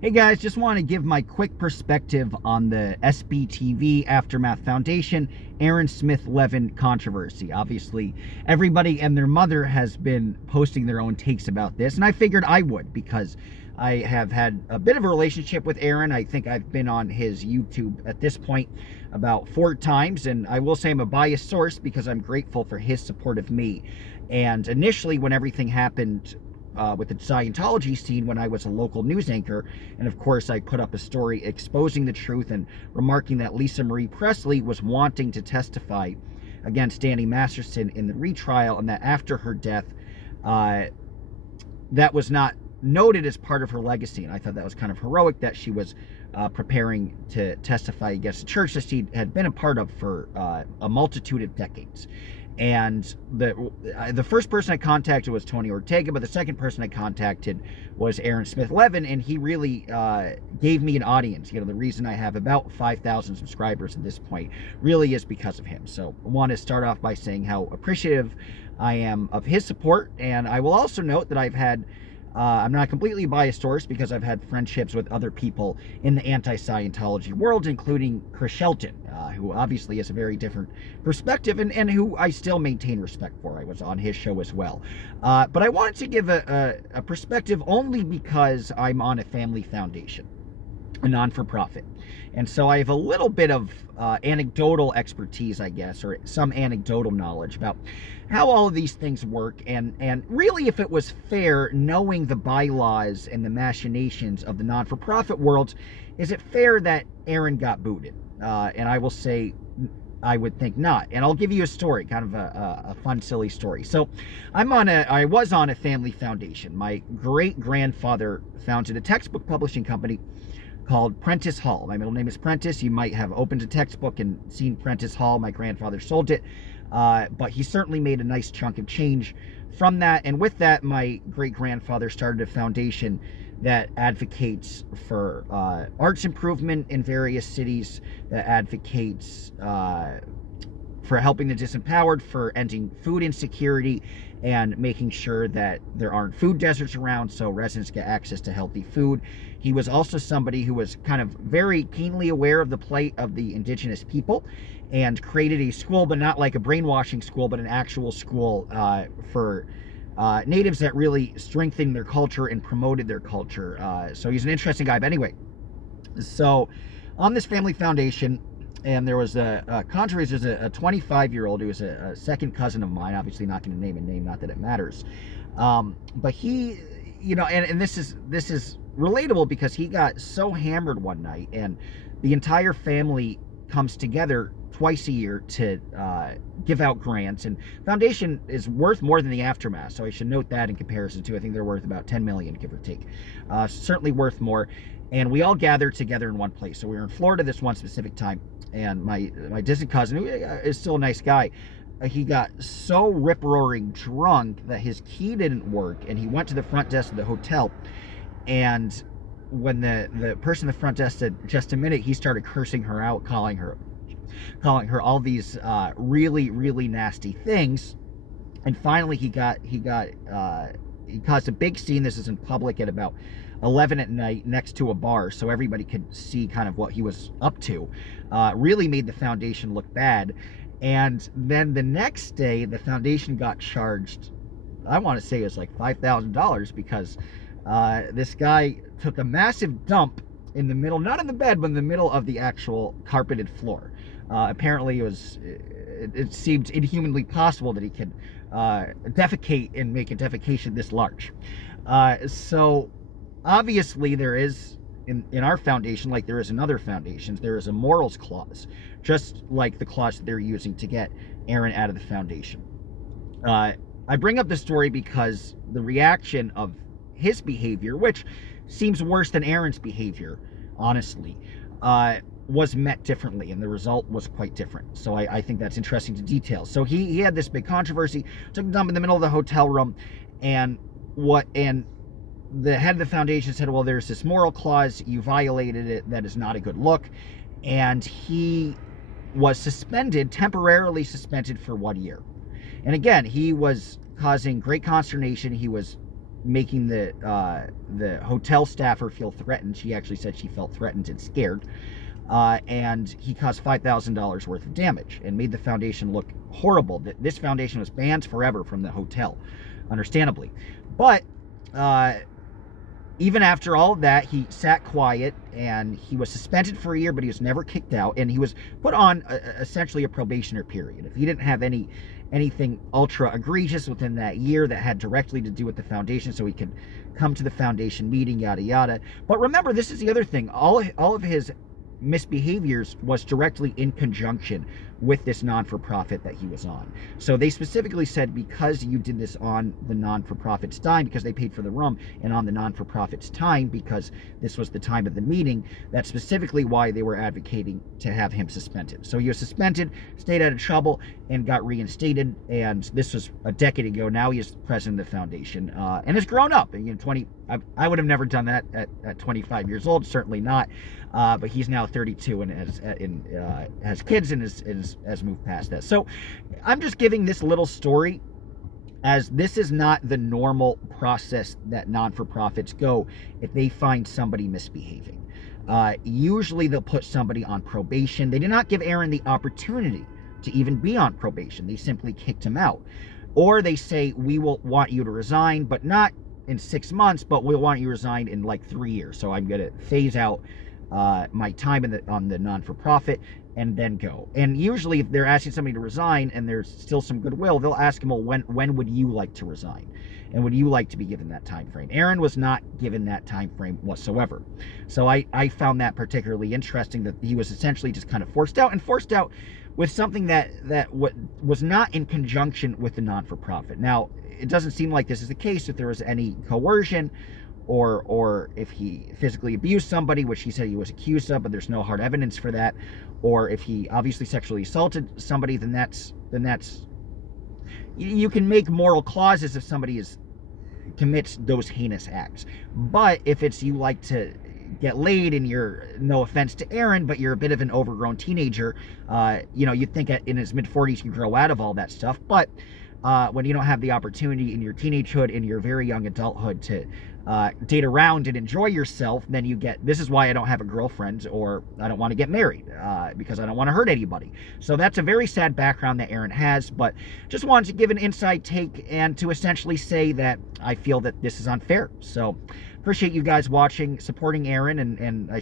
Hey guys, just want to give my quick perspective on the SPTV Aftermath Foundation Aaron Smith-Levin controversy. Obviously, everybody and their mother has been posting their own takes about this, and I figured I would because I have had a bit of a relationship with Aaron. I think I've been on his YouTube at this point about 4 times, and I will say I'm a biased source because I'm grateful for his support of me. And initially, when everything happened with the Scientology scene, when I was a local news anchor, and of course I put up a story exposing the truth and remarking that Lisa Marie Presley was wanting to testify against Danny Masterson in the retrial, and that after her death, that was not noted as part of her legacy. And I thought that was kind of heroic that she was preparing to testify against the church that she had been a part of for a multitude of decades. And the first person I contacted was Tony Ortega, but the second person I contacted was Aaron Smith-Levin, and he really gave me an audience. You know, the reason I have about 5,000 subscribers at this point really is because of him. So I want to start off by saying how appreciative I am of his support, and I will also note that I've had I'm not completely biased source because I've had friendships with other people in the anti-Scientology world, including Chris Shelton, who obviously has a very different perspective and who I still maintain respect for. I was on his show as well. But I wanted to give a perspective only because I'm on a family foundation, a non-for-profit. And so I have a little bit of anecdotal expertise, I guess, or some anecdotal knowledge about how all of these things work, and really, if it was fair, knowing the bylaws and the machinations of the non-for-profit world, is it fair that Aaron got booted? And I will say, I would think not. And I'll give you a story, kind of a fun, silly story. So I was on a family foundation. My great-grandfather founded a textbook publishing company called Prentice Hall. My middle name is Prentice. You might have opened a textbook and seen Prentice Hall. My grandfather sold it, but he certainly made a nice chunk of change from that. And with that, my great-grandfather started a foundation that advocates for arts improvement in various cities, that advocates for helping the disempowered, for ending food insecurity, and making sure that there aren't food deserts around so residents get access to healthy food. He was also somebody who was kind of very keenly aware of the plight of the indigenous people and created a school, but not like a brainwashing school, but an actual school for natives that really strengthened their culture and promoted their culture. So he's an interesting guy. But anyway, so on this family foundation, and there was a controversy. There's a 25-year-old who was a second cousin of mine, obviously not going to name a name, not that it matters. But he, you know, and this is relatable because he got so hammered one night, and the entire family comes together twice a year to give out grants. And foundation is worth more than the aftermath, so I should note that in comparison to, I think they're worth about 10 million, give or take. Certainly worth more. And we all gathered together in one place. So we were in Florida this one specific time, and my distant cousin, who is still a nice guy, he got so rip-roaring drunk that his key didn't work, and he went to the front desk of the hotel. And when the person at the front desk said, "Just a minute," he started cursing her out, calling her all these really, really nasty things. And finally, he caused a big scene. This is in public at about 11 at night next to a bar, so everybody could see kind of what he was up to. Really made the foundation look bad. And then the next day, the foundation got charged, I want to say it was like $5,000, because this guy took a massive dump in the middle, not in the bed, but in the middle of the actual carpeted floor. Apparently it seemed inhumanly possible that he could defecate and make a defecation this large. So obviously there is, in our foundation, like there is in other foundations, there is a morals clause, just like the clause that they're using to get Aaron out of the foundation. I bring up this story because the reaction of his behavior, which seems worse than Aaron's behavior, honestly, was met differently, and the result was quite different. So I think that's interesting to detail. So he had this big controversy, took a dump in the middle of the hotel room, and the head of the foundation said, well, there's this moral clause, you violated it, that is not a good look. And he was temporarily suspended for 1 year. And again, he was causing great consternation. He was making the hotel staffer feel threatened. She actually said she felt threatened and scared. And he caused $5,000 worth of damage and made the foundation look horrible. This foundation was banned forever from the hotel, understandably. But even after all of that, he sat quiet, and he was suspended for a year, but he was never kicked out, and he was put on essentially a probationary period. If he didn't have anything ultra egregious within that year that had directly to do with the foundation, so he could come to the foundation meeting, yada yada. But remember, this is the other thing. All of his misbehaviors was directly in conjunction with this non-for-profit that he was on. So they specifically said, because you did this on the non-for-profit's time, because they paid for the room, and on the non-for-profit's time, because this was the time of the meeting, that's specifically why they were advocating to have him suspended. So he was suspended, stayed out of trouble, and got reinstated. And this was a decade ago. Now he is president of the foundation, and has grown up. And, I would have never done that at 25 years old, certainly not. But he's now 32 and has kids and has moved past that. So I'm just giving this little story, as this is not the normal process that non-for-profits go if they find somebody misbehaving. Usually they'll put somebody on probation. They did not give Aaron the opportunity to even be on probation. They simply kicked him out. Or they say, we will want you to resign, but not in 6 months, but we'll want you to resign in like 3 years. So I'm going to phase out my time on the non-for-profit and then go. And usually if they're asking somebody to resign and there's still some goodwill, they'll ask him, well, when would you like to resign? And would you like to be given that time frame? Aaron was not given that time frame whatsoever. So I found that particularly interesting, that he was essentially just kind of forced out with something that was not in conjunction with the non-for-profit. Now, it doesn't seem like this is the case if there was any coercion or if he physically abused somebody, which he said he was accused of, but there's no hard evidence for that, or if he obviously sexually assaulted somebody, then that's you can make moral clauses if somebody commits those heinous acts. But if it's you like to get laid and you're, no offense to Aaron, but you're a bit of an overgrown teenager, you'd think in his mid-40s you grow out of all that stuff. But when you don't have the opportunity in your teenagehood, in your very young adulthood, to date around and enjoy yourself, then you get, this is why I don't have a girlfriend, or I don't want to get married, because I don't want to hurt anybody. So that's a very sad background that Aaron has, but just wanted to give an inside take and to essentially say that I feel that this is unfair. So appreciate you guys watching, supporting Aaron, and I